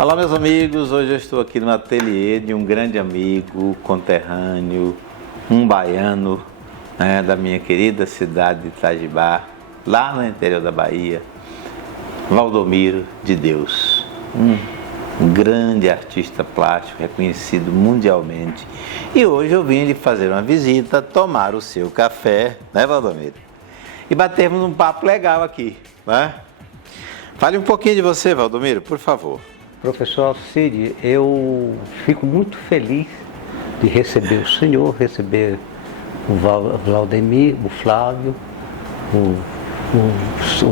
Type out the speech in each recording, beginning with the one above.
Olá meus amigos, hoje eu estou aqui no ateliê de um grande amigo, conterrâneo, um baiano, da minha querida cidade de Itajibá, lá no interior da Bahia, Valdomiro de Deus, um grande artista plástico, reconhecido mundialmente. E hoje eu vim lhe fazer uma visita, tomar o seu café, né Valdomiro? E batermos um papo legal aqui, né? Fale um pouquinho de você, Valdomiro, por favor. Professor Alcide, eu fico muito feliz de receber o senhor, receber o Valdemir, o Flávio, o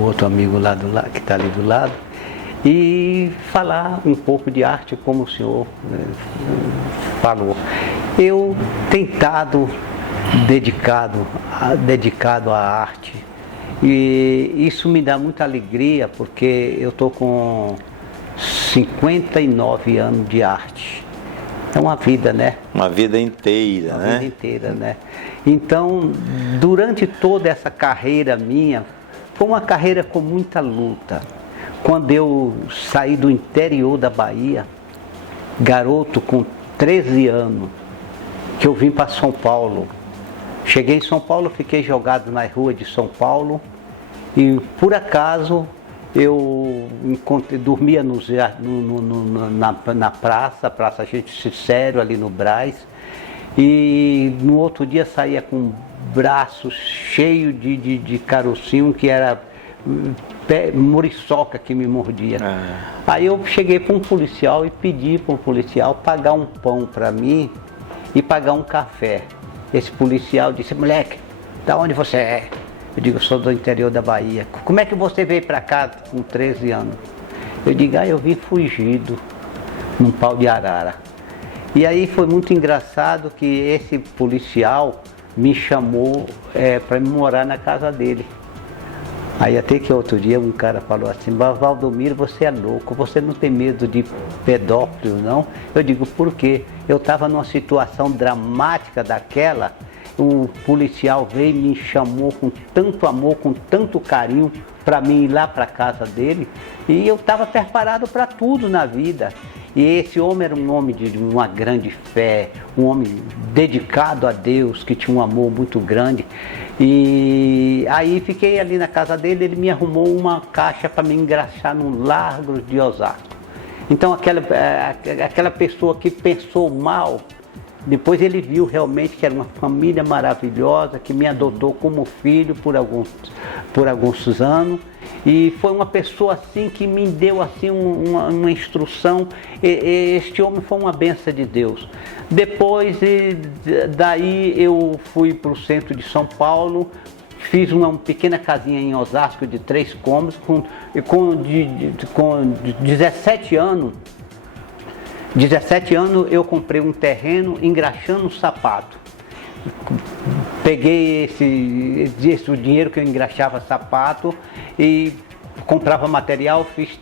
outro amigo lá do lado, que está ali do lado, e falar um pouco de arte como o senhor falou. Eu tenho estado dedicado à arte e isso me dá muita alegria porque eu estou com 59 anos de arte. É uma vida, né? Uma vida inteira, uma né? vida inteira, né? Então, durante toda essa carreira minha, foi uma carreira com muita luta. Quando eu saí do interior da Bahia, garoto com 13 anos, que eu vim para São Paulo. Cheguei em São Paulo, fiquei jogado na rua de São Paulo e, por acaso, eu dormia na Praça Gente Sério, ali no Brás, e no outro dia saía com o braço cheio de carocinho, que era muriçoca que me mordia. Aí eu cheguei para um policial e pedi para o policial pagar um pão para mim e pagar um café. Esse policial disse: moleque, da onde você é? Eu digo: eu sou do interior da Bahia. Como é que você veio para cá com 13 anos? Eu digo: eu vim fugido num pau de arara. E aí foi muito engraçado que esse policial me chamou para morar na casa dele. Aí até que outro dia um cara falou assim: Valdomiro, você é louco, você não tem medo de pedófilos, não? Eu digo: por quê? Eu estava numa situação dramática daquela. O policial veio e me chamou com tanto amor, com tanto carinho, para mim ir lá para a casa dele. E eu estava preparado para tudo na vida. E esse homem era um homem de uma grande fé, um homem dedicado a Deus, que tinha um amor muito grande. E aí fiquei ali na casa dele, ele me arrumou uma caixa para me engraxar no Largo de Osasco. Então aquela pessoa que pensou mal, depois ele viu realmente que era uma família maravilhosa, que me adotou como filho por alguns anos. E foi uma pessoa assim que me deu assim uma instrução. Este homem foi uma bênção de Deus. Depois daí eu fui para o centro de São Paulo, fiz uma pequena casinha em Osasco de 3 cômodos, com 17 anos. 17 anos eu comprei um terreno engraxando sapato. Peguei o dinheiro que eu engraxava sapato e comprava material, fiz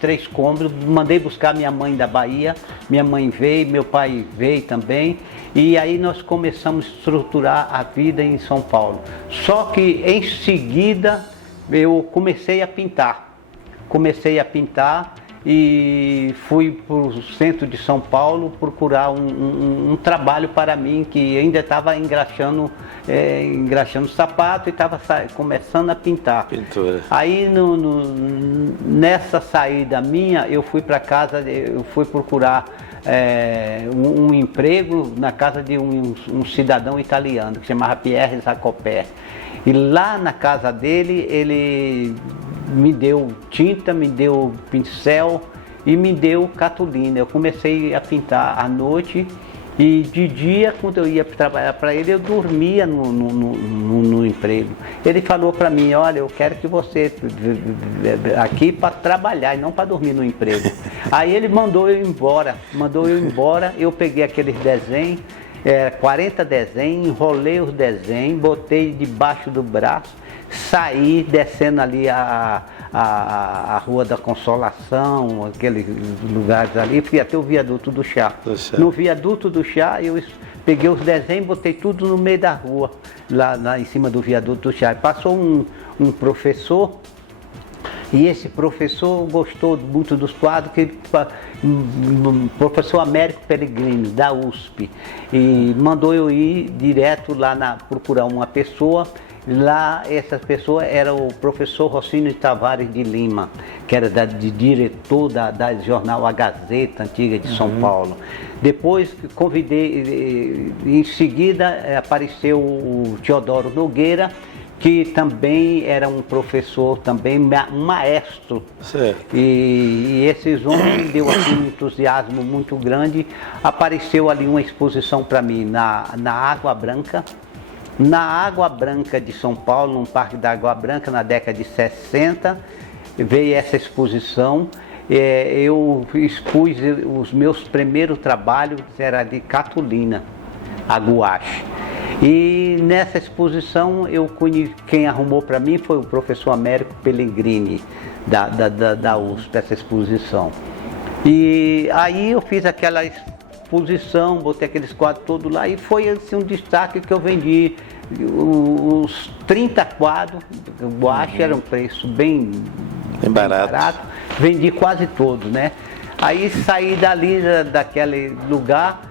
3 cômodos, mandei buscar minha mãe da Bahia, minha mãe veio, meu pai veio também, e aí nós começamos a estruturar a vida em São Paulo. Só que em seguida eu comecei a pintar e fui para o centro de São Paulo procurar um trabalho para mim, que ainda estava engraxando sapato e estava começando a pintar. Pintura. Aí nessa saída minha, eu fui para casa, eu fui procurar um emprego na casa de um cidadão italiano, que chamava Pierre Zacopé. E lá na casa dele, ele me deu tinta, me deu pincel e me deu cartolina. Eu comecei a pintar à noite e de dia, quando eu ia trabalhar para ele, eu dormia no emprego. Ele falou para mim: olha, eu quero que você aqui para trabalhar e não para dormir no emprego. Aí ele mandou eu embora, eu peguei aqueles desenhos, 40 desenhos, enrolei os desenhos, botei debaixo do braço, saí descendo ali a Rua da Consolação, aqueles lugares ali, fui até o Viaduto do Chá. No Viaduto do Chá, eu peguei os desenhos, botei tudo no meio da rua, lá em cima do Viaduto do Chá. Passou um professor, e esse professor gostou muito dos quadros, professor Américo Pellegrini, da USP, e mandou eu ir direto lá procurar uma pessoa. Lá, essa pessoa era o professor Rocínio Tavares de Lima, que era diretor da jornal A Gazeta, antiga de São Paulo. Depois convidei, em seguida apareceu o Teodoro Nogueira, que também era um professor, também um maestro. Certo. E esses homens deu assim, um entusiasmo muito grande. Apareceu ali uma exposição para mim na Água Branca. Na Água Branca de São Paulo, no Parque da Água Branca, na década de 60, veio essa exposição. Eu expus os meus primeiros trabalhos, era de cartolina, a guache. E nessa exposição, quem arrumou para mim foi o professor Américo Pellegrini, da USP, essa exposição. E aí eu fiz aquela exposição, botei aqueles quadros todos lá e foi assim, um destaque que eu vendi os 30 quadros, guache, era um preço bem barato, vendi quase todos, né? Aí saí dali, daquele lugar,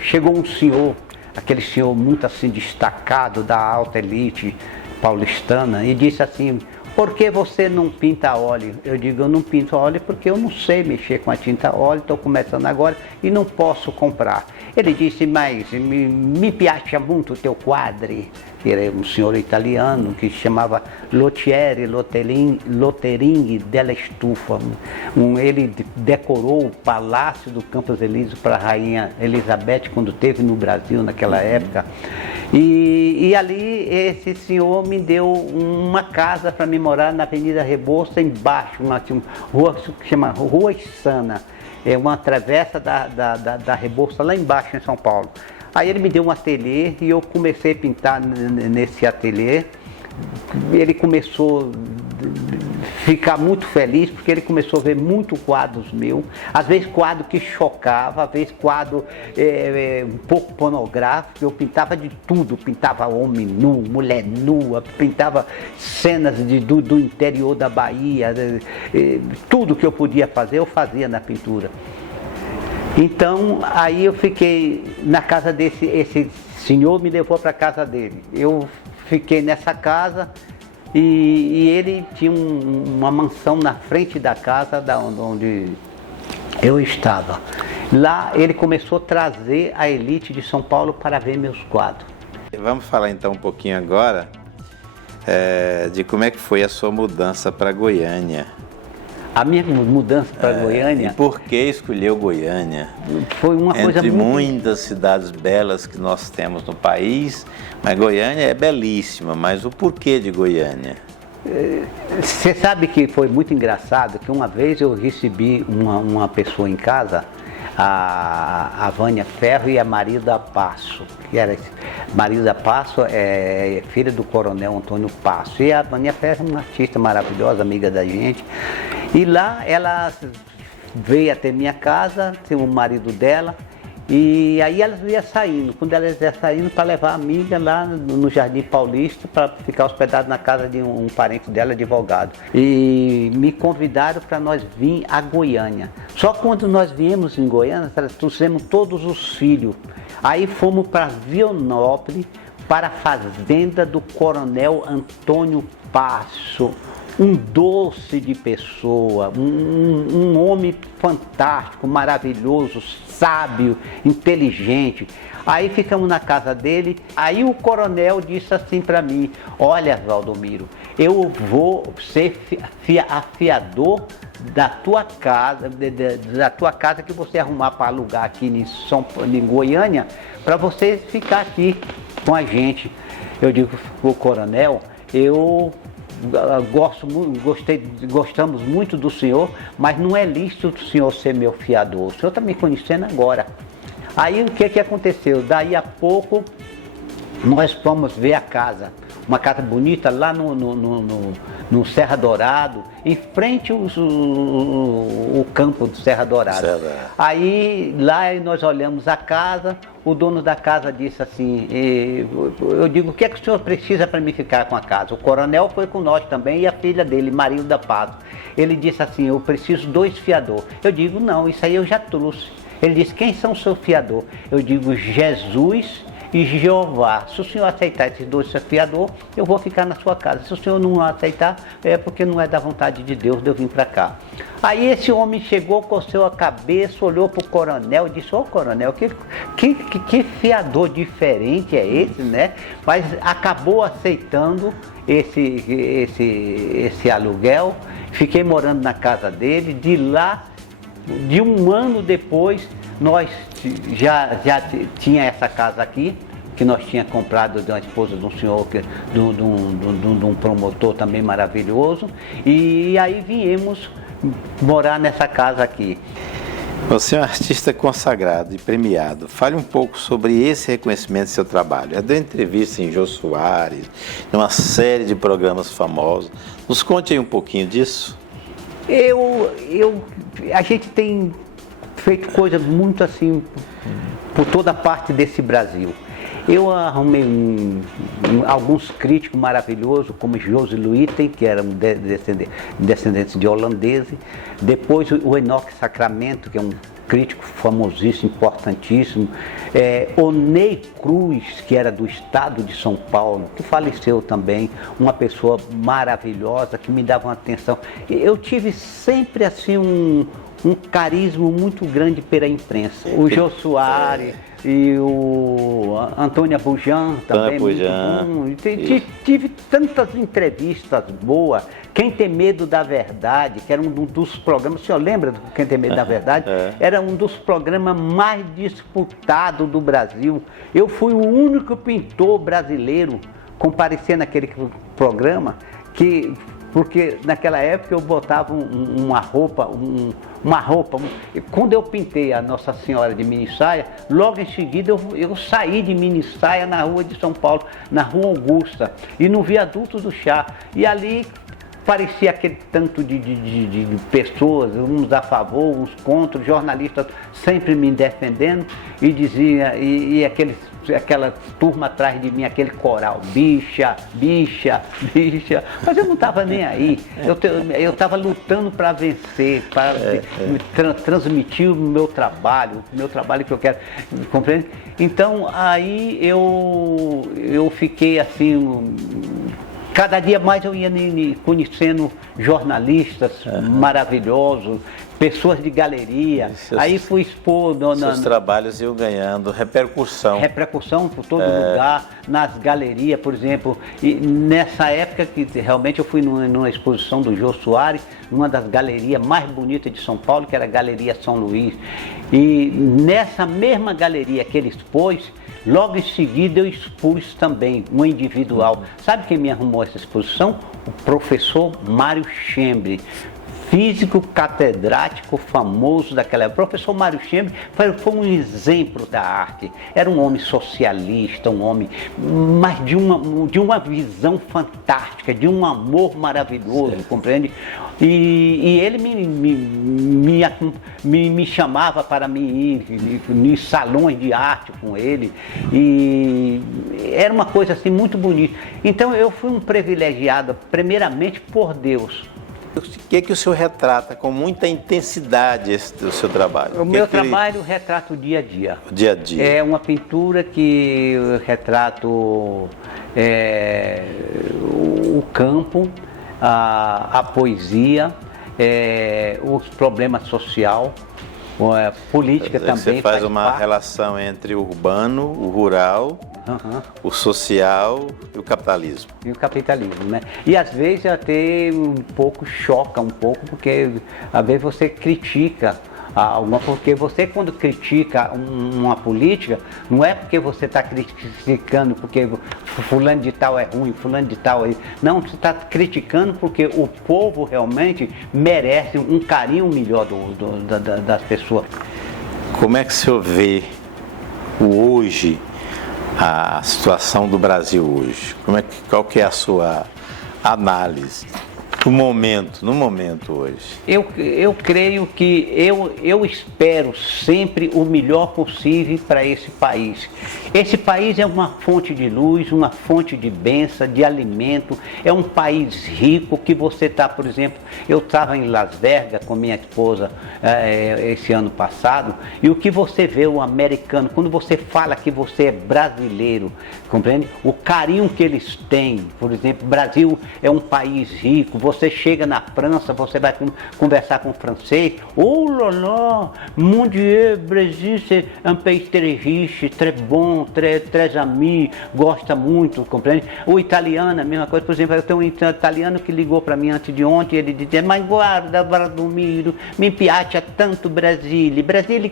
chegou um senhor, aquele senhor muito assim destacado da alta elite paulistana, e disse assim: por que você não pinta óleo? Eu digo: eu não pinto óleo porque eu não sei mexer com a tinta óleo, estou começando agora e não posso comprar. Ele disse: mas me piace muito o teu quadro. Era um senhor italiano que se chamava Lottieri Lottering della Stufa. Ele decorou o Palácio do Campos Elíseos para a Rainha Elizabeth quando esteve no Brasil naquela época. E ali esse senhor me deu uma casa para me morar na Avenida Rebouça, embaixo, uma rua que chama Rua Içana. É uma travessa da Rebouça lá embaixo em São Paulo. Aí ele me deu um ateliê e eu comecei a pintar nesse ateliê. Ele começou a ficar muito feliz porque ele começou a ver muito quadros meus, às vezes quadro que chocava, às vezes quadro um pouco pornográfico. Eu pintava de tudo, pintava homem nu, mulher nua, pintava cenas do interior da Bahia, tudo que eu podia fazer eu fazia na pintura. Então, aí eu fiquei na casa esse senhor me levou para a casa dele. Eu fiquei nessa casa e ele tinha uma mansão na frente da casa onde eu estava. Lá ele começou a trazer a elite de São Paulo para ver meus quadros. Vamos falar então um pouquinho agora de como é que foi a sua mudança para Goiânia. A minha mudança para Goiânia... E por que escolheu Goiânia? Foi uma coisa Entre muito... muitas cidades belas que nós temos no país, mas Goiânia é belíssima, mas o porquê de Goiânia? Você sabe que foi muito engraçado que uma vez eu recebi uma pessoa em casa, a Vânia Ferro e a Marida Passo, que era Marida Passo é filha do coronel Antônio Passo, e a Vânia Ferro é uma artista maravilhosa, amiga da gente. E lá ela veio até minha casa, tem o marido dela, e aí elas iam saindo. Quando elas iam saindo para levar a amiga lá no Jardim Paulista para ficar hospedado na casa de um parente dela, advogado. E me convidaram para nós vir a Goiânia. Só quando nós viemos em Goiânia, trouxemos todos os filhos. Aí fomos para Vianópolis, para a fazenda do coronel Antônio Passo. Um doce de pessoa, um homem fantástico, maravilhoso, sábio, inteligente. Aí ficamos na casa dele, aí o coronel disse assim para mim: olha, Valdomiro, eu vou ser afiador da tua casa, da tua casa que você arrumar para alugar aqui em Goiânia, para você ficar aqui com a gente. Eu digo: o coronel, gostamos muito do senhor, mas não é lícito o senhor ser meu fiador. O senhor está me conhecendo agora. Aí o que aconteceu? Daí a pouco nós fomos ver a casa. uma casa bonita lá no Serra Dourado, em frente o campo do Serra Dourado. Aí lá nós olhamos a casa, o dono da casa disse assim, eu digo, o que é que o senhor precisa para me ficar com a casa? O coronel foi com nós também e a filha dele, Marilda Pato. Ele disse assim, eu preciso 2 fiadores. Eu digo, não, isso aí eu já trouxe. Ele disse, quem são os seus fiadores? Eu digo, Jesus e Jeová. Se o senhor aceitar esses 2 fiadores, eu vou ficar na sua casa. Se o senhor não aceitar, é porque não é da vontade de Deus de eu vir para cá. Aí esse homem chegou, coçou a cabeça, olhou para o coronel e disse, ô coronel, que fiador diferente é esse, né? Mas acabou aceitando esse aluguel, fiquei morando na casa dele, de lá, de um ano depois, nós já tinha essa casa aqui, que nós tínhamos comprado de uma esposa de um senhor, de um promotor também maravilhoso, e aí viemos morar nessa casa aqui. Você é um artista consagrado e premiado. Fale um pouco sobre esse reconhecimento do seu trabalho. Já deu entrevista em Jô Soares, em uma série de programas famosos. Nos conte aí um pouquinho disso. A gente tem feito coisas muito assim por toda parte desse Brasil. Eu arrumei alguns críticos maravilhosos, como José Luiten, que era um descendente de holandeses. Depois o Enoque Sacramento, que é um crítico famosíssimo, importantíssimo. Onei Cruz, que era do estado de São Paulo, que faleceu também, uma pessoa maravilhosa, que me dava uma atenção. Eu tive sempre assim um carisma muito grande pela imprensa. O Jô Soares e o Antônia Bujan também, muito bom. Tive tantas entrevistas boas. Quem Tem Medo da Verdade, que era um dos programas, o senhor lembra do Quem Tem Medo da Verdade? Era um dos programas mais disputados do Brasil. Eu fui o único pintor brasileiro comparecer naquele programa, porque naquela época eu botava uma roupa, quando eu pintei a Nossa Senhora de Minissaia, logo em seguida eu saí de Minissaia na rua de São Paulo, na Rua Augusta, e no viaduto do Chá, e ali parecia aquele tanto de pessoas, uns a favor, uns contra, jornalistas sempre me defendendo, e dizia, e aquela turma atrás de mim, aquele coral, bicha, bicha, bicha, mas eu não estava nem aí, eu estava lutando para vencer, para transmitir o meu trabalho que eu quero, compreende? Então aí eu fiquei assim, cada dia mais eu ia conhecendo jornalistas maravilhosos, pessoas de galeria, aí fui expor... Seus trabalhos iam ganhando repercussão. Repercussão por todo lugar, nas galerias, por exemplo. E nessa época que realmente eu fui numa exposição do Jô Soares, numa das galerias mais bonitas de São Paulo, que era a Galeria São Luís. E nessa mesma galeria que ele expôs, logo em seguida eu expus também, um individual. Sabe quem me arrumou essa exposição? O professor Mário Chembre, físico catedrático famoso daquela época. O professor Mário Chembre foi um exemplo da arte. Era um homem socialista, um homem, mas de uma visão fantástica, de um amor maravilhoso, compreende? E ele me chamava para mim ir em salões de arte com ele, e era uma coisa assim muito bonita. Então eu fui um privilegiado, primeiramente por Deus. O que o senhor retrata com muita intensidade o seu trabalho? O meu trabalho retrata o dia a dia. O dia a dia. É uma pintura que eu retrato o campo, a poesia, os problemas sociais, política também. Você faz uma relação entre o urbano, o rural, o social e o capitalismo. E o capitalismo, né? E às vezes até um pouco choca, porque às vezes você critica porque você quando critica uma política, não é porque você está criticando porque fulano de tal é ruim, fulano de tal é... Não, você está criticando porque o povo realmente merece um carinho melhor das pessoas. Como é que o senhor vê o hoje a situação do Brasil hoje? Qual que é a sua análise no momento hoje? Eu creio que eu espero sempre o melhor possível para esse país. Esse país é uma fonte de luz, uma fonte de bênção, de alimento. É um país rico que você está, por exemplo, eu estava em Las Vegas com minha esposa esse ano passado, e o que você vê o americano, quando você fala que você é brasileiro, compreende? O carinho que eles têm, por exemplo, o Brasil é um país rico. Você chega na França, você vai conversar com o francês, oh là là, mon Dieu, Brasil c'est un pays très riche, très bon, très ami, gosta muito, compreende? O italiano, a mesma coisa, por exemplo, eu tenho um italiano que ligou para mim antes de ontem, ele dizia, mas guarda, Valdomiro, mi piace tanto Brasília. Brasília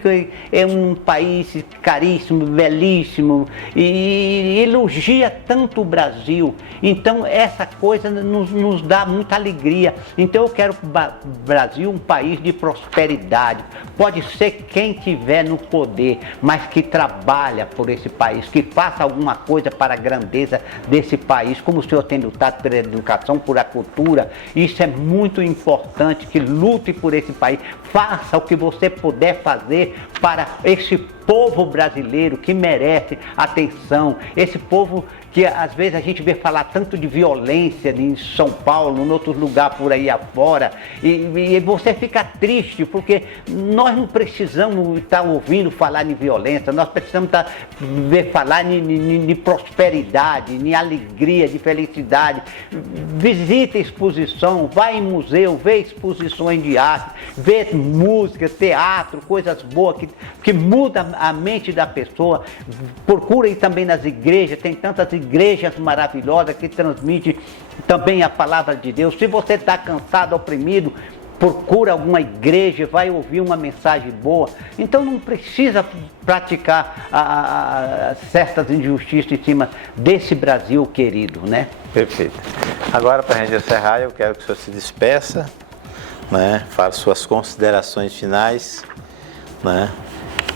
é um país caríssimo, belíssimo, e elogia tanto o Brasil. Então essa coisa nos dá muita alegria. Então eu quero o Brasil um país de prosperidade. Pode ser quem tiver no poder, mas que trabalha por esse país, que faça alguma coisa para a grandeza desse país, como o senhor tem lutado pela educação, por a cultura. Isso é muito importante, que lute por esse país. Faça o que você puder fazer para esse povo brasileiro que merece atenção, esse povo que às vezes a gente vê falar tanto de violência em São Paulo, em outros lugares por aí afora, e você fica triste, porque nós não precisamos estar ouvindo falar em violência, nós precisamos ver falar em prosperidade, em alegria, de felicidade. Visite exposição, vai em museu, vê exposições de arte, vê música, teatro, coisas boas que mudam a mente da pessoa. Procura ir também nas igrejas, tem tantas igrejas maravilhosas que transmitem também a palavra de Deus. Se você está cansado, oprimido, procura alguma igreja, vai ouvir uma mensagem boa. Então não precisa praticar certas injustiças em cima desse Brasil querido, né? Perfeito. Agora, para a gente encerrar, eu quero que o senhor se despeça, né? Faça suas considerações finais, né?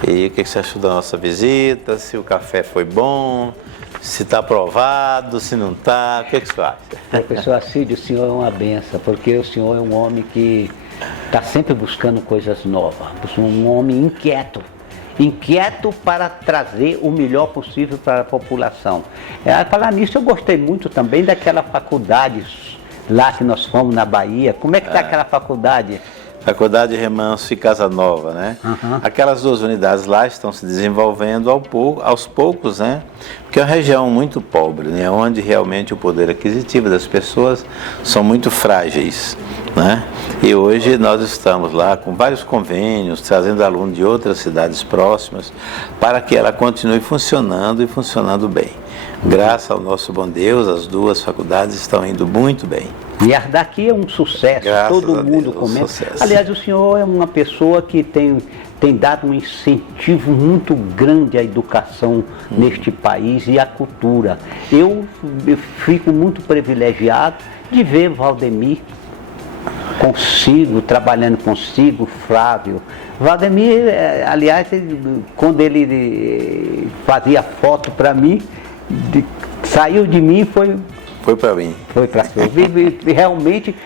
E o que você achou da nossa visita, se o café foi bom, se está aprovado, se não está, o que você acha? Professor Assídio, o senhor é uma benção, porque o senhor é um homem que está sempre buscando coisas novas, um homem inquieto para trazer o melhor possível para a população. Falar nisso, eu gostei muito também daquela faculdade lá que nós fomos na Bahia. Como é que está aquela faculdade? Faculdade Remanso e Casa Nova, né? Uhum. Aquelas duas unidades lá estão se desenvolvendo aos poucos, né? Porque é uma região muito pobre, né? Onde realmente o poder aquisitivo das pessoas são muito frágeis, né? E hoje nós estamos lá com vários convênios, trazendo alunos de outras cidades próximas, para que ela continue funcionando e funcionando bem. Graças ao nosso bom Deus, as duas faculdades estão indo muito bem. E a daqui é um sucesso, todo mundo comenta. Aliás, o senhor é uma pessoa que tem dado um incentivo muito grande à educação neste país e à cultura. Eu fico muito privilegiado de ver Valdemir trabalhando consigo, Flávio. Valdemir, aliás, quando ele fazia foto para mim, saiu de mim e foi para mim. Foi para mim. Realmente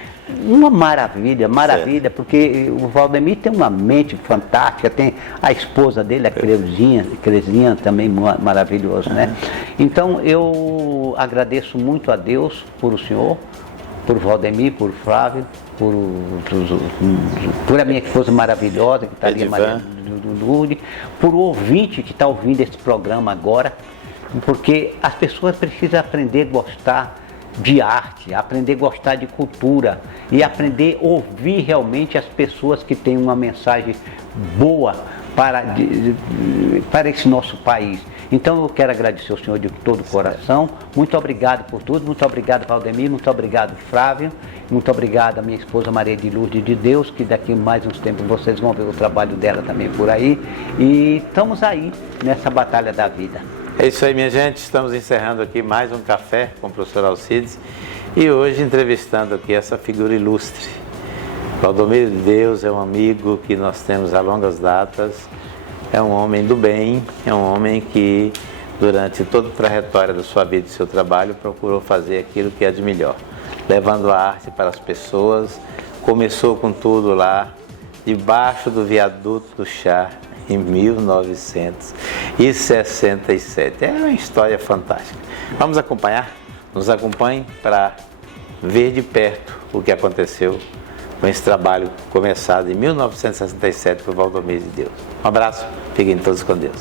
uma maravilha, certo. Porque o Valdemir tem uma mente fantástica, tem a esposa dele, a Crezinha também maravilhoso, né? Então eu agradeço muito a Deus por o senhor, por Valdemir, por Flávio, por a minha esposa maravilhosa, que está ali, Maria do Lourdes, por o ouvinte que está ouvindo esse programa agora, porque as pessoas precisam aprender a gostar de arte, aprender a gostar de cultura e aprender a ouvir realmente as pessoas que têm uma mensagem boa para esse nosso país. Então eu quero agradecer ao senhor de todo o coração, muito obrigado por tudo, muito obrigado Valdemir, muito obrigado Flávio, muito obrigado a minha esposa Maria de Lourdes de Deus, que daqui mais uns tempos vocês vão ver o trabalho dela também por aí, e estamos aí nessa batalha da vida. É isso aí, minha gente, estamos encerrando aqui mais um café com o professor Alcides e hoje entrevistando aqui essa figura ilustre. Valdomiro de Deus é um amigo que nós temos há longas datas, é um homem do bem, é um homem que durante toda a trajetória da sua vida e do seu trabalho, procurou fazer aquilo que é de melhor, levando a arte para as pessoas. Começou com tudo lá, debaixo do viaduto do chá, em 1967. É uma história fantástica. Vamos acompanhar? Nos acompanhe para ver de perto o que aconteceu com esse trabalho começado em 1967 por Valdomiro de Deus. Um abraço, fiquem todos com Deus.